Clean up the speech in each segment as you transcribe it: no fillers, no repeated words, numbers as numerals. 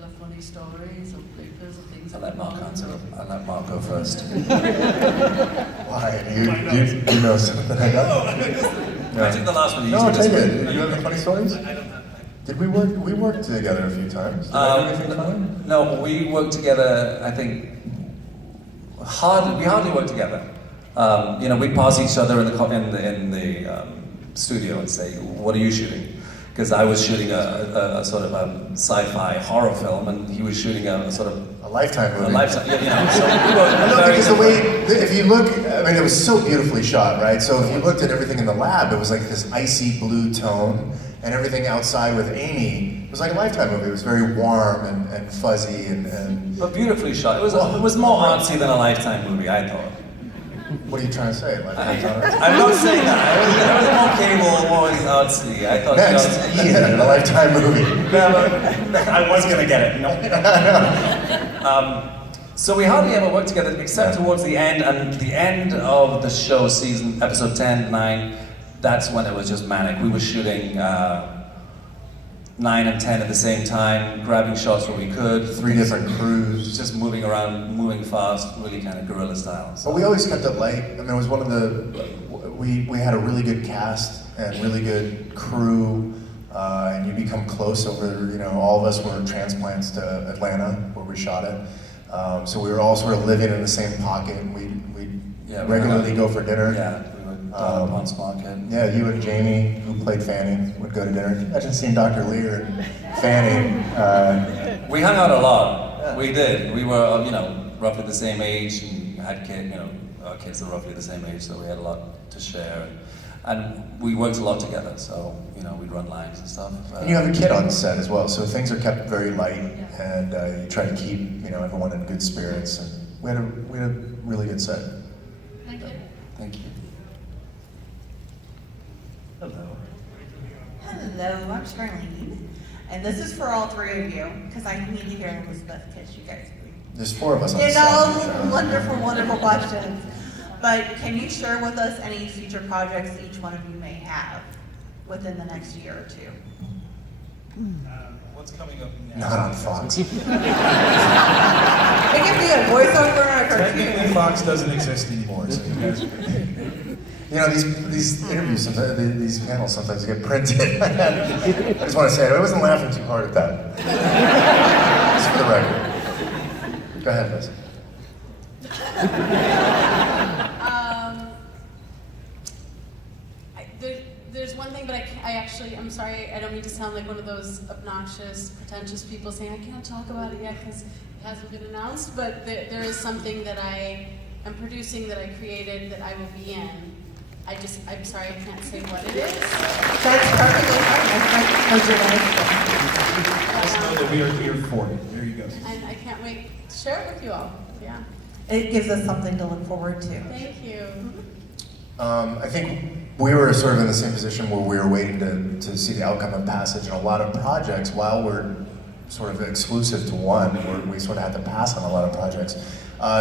particular funny stories or bloopers or things? I'll let Mark answer. I'll let Mark go first. Why? You know something I don't? I think the last one you No, used take was- it. You have any funny stories? I don't have. Did we work? We worked together a few times. Did I do anything funny? No, we worked together, I think, we hardly worked together. You know, we'd pass each other in the studio and say, what are you shooting? Because I was shooting a sort of a sci-fi horror film, and he was shooting a sort of A Lifetime movie. a lifetime, you know, so we were No, very because the different. way, if you look, I mean, it was so beautifully shot, right? So if you looked at everything in the lab, it was like this icy blue tone, and everything outside with Amy was like a Lifetime movie. It was very warm and fuzzy and But beautifully shot. It was more artsy than a Lifetime movie, I thought. what are you trying to say? Lifetime's on it? I'm not saying that. I was more cable, more artsy. I thought. Next, Ian in a Lifetime movie. I was gonna get it. No. So we hardly ever worked together except towards the end, and the end of the show, episode 10, 9, that's when it was just manic. We were shooting 9 and 10 at the same time, grabbing shots where we could. 3 different crews. Just moving around, moving fast, really kind of guerrilla style. But we always kept it light. I mean, it was one of the, we had a really good cast and really good crew, and you become close over, you know, all of us were transplants to Atlanta where we shot it. So we were all sort of living in the same pocket, and we regularly go for dinner. Yeah, we were down at Ponce Market. Yeah, you and Jamie, who played Fanny, would go to dinner. Imagine seeing Dr. Lear and Fanny. We hung out a lot. Yeah. We did. We were, you know, roughly the same age and had kids, you know, our kids are roughly the same age, so we had a lot to share. And we worked a lot together, so, you know, we'd run lines and stuff. And you have a kid on the set as well, so things are kept very light, and you try to keep, you know, everyone in good spirits. And we had a really good set. Thank you. Thank you. Hello. Hello, I'm Charlene, and this is for all 3 of you, because I need to hear Elizabeth kiss you guys. There's 4 of us on You set. know, wonderful, wonderful questions. But can you share with us any future projects each one of you may have within the next year or 2? What's coming up next? Not on Fox. It could be a voiceover or a Technically, cartoon. Fox doesn't exist anymore, so you guys. You know, these interviews, sometimes, these panels sometimes get printed. I just want to say, I wasn't laughing too hard at that. Just for the record. Go ahead, Liz. There's one thing, but I'm sorry, I don't mean to sound like one of those obnoxious, pretentious people saying, I can't talk about it yet because it hasn't been announced, but there is something that I am producing that I created that I will be in. I'm sorry, I can't say what it is. That's perfectly Just know that we are here for it. There you go. And I can't wait to share it with you all. Yeah. It gives us something to look forward to. Thank you. I think we were sort of in the same position where we were waiting to see the outcome of Passage, and a lot of projects, while we're sort of exclusive to one, we sort of had to pass on a lot of projects.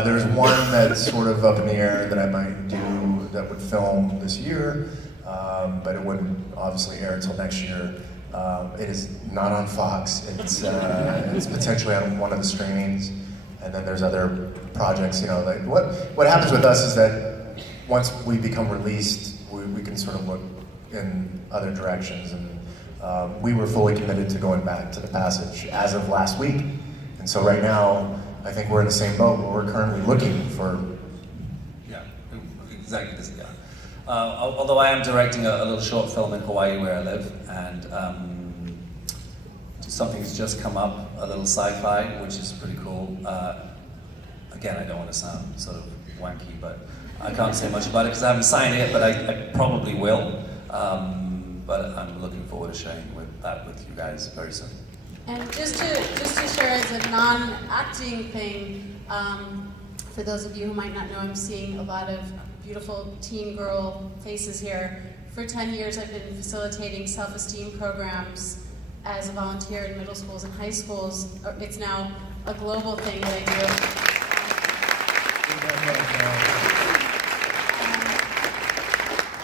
There's one that's sort of up in the air that I might do that would film this year, but it wouldn't obviously air until next year. It is not on Fox. It's potentially on one of the streamings, and then there's other projects. You know, like what happens with us is that once we become released, we can sort of look in other directions, and we were fully committed to going back to the Passage as of last week, and so right now I think we're in the same boat where we're currently looking for. Yeah, exactly this, yeah. Although I am directing a little short film in Hawaii where I live, and something's just come up, a little sci-fi, which is pretty cool. Again, I don't want to sound sort of wanky, but I can't say much about it because I haven't signed it, but I probably will. But I'm looking forward to sharing that with you guys very soon. And just to share as a non-acting thing, for those of you who might not know, I'm seeing a lot of beautiful teen girl faces here. For 10 years, I've been facilitating self-esteem programs as a volunteer in middle schools and high schools. It's now a global thing that I do.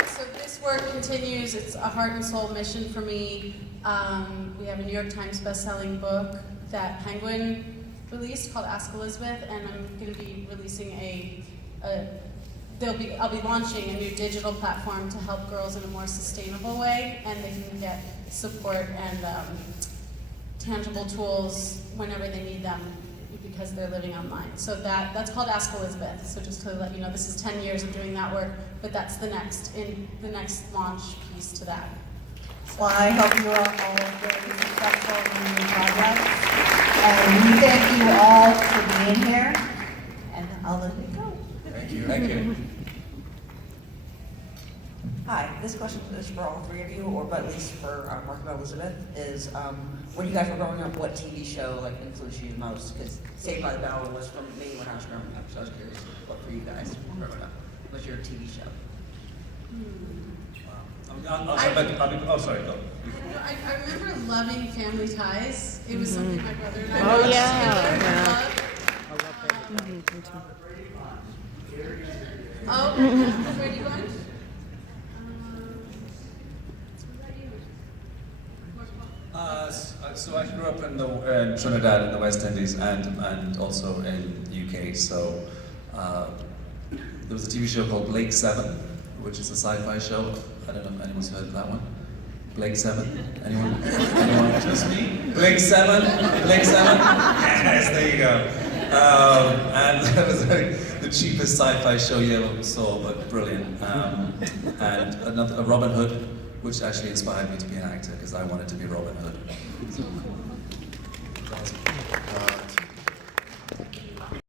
So this work continues. It's a heart and soul mission for me. We have a New York Times best-selling book. that Penguin released called Ask Elizabeth, and I'm going to be releasing I'll be launching a new digital platform to help girls in a more sustainable way, and they can get support and tangible tools whenever they need them because they're living online. So that's called Ask Elizabeth. So just to let you know, this is 10 years of doing that work, but that's the next launch piece to that. Well, I hope you are all very successful in your new projects. And we thank you all for being here. And I'll let it go. Thank you. Thank you. Hi, this question is for all three of you, but at least for Mark and Elizabeth, is when you guys were growing up, what TV show influenced you the most? Because Saved by the Bell was from me when I was growing up, so I was curious what for you guys growing up. What's your TV show? Oh, sorry, go. I remember loving Family Ties. It was something my brother and I Oh, watched yeah, together and yeah. loved. Oh, where are you going? So I grew up in Trinidad in the West Indies and also in UK. So there was a TV show called Blake 7, which is a sci-fi show. I don't know if anyone's heard of that one. Blake 7? Anyone? Anyone? Just me? Blake 7? Blake 7? Yes, there you go. And that was the cheapest sci-fi show you ever saw, but brilliant. And a Robin Hood, which actually inspired me to be an actor because I wanted to be Robin Hood. So,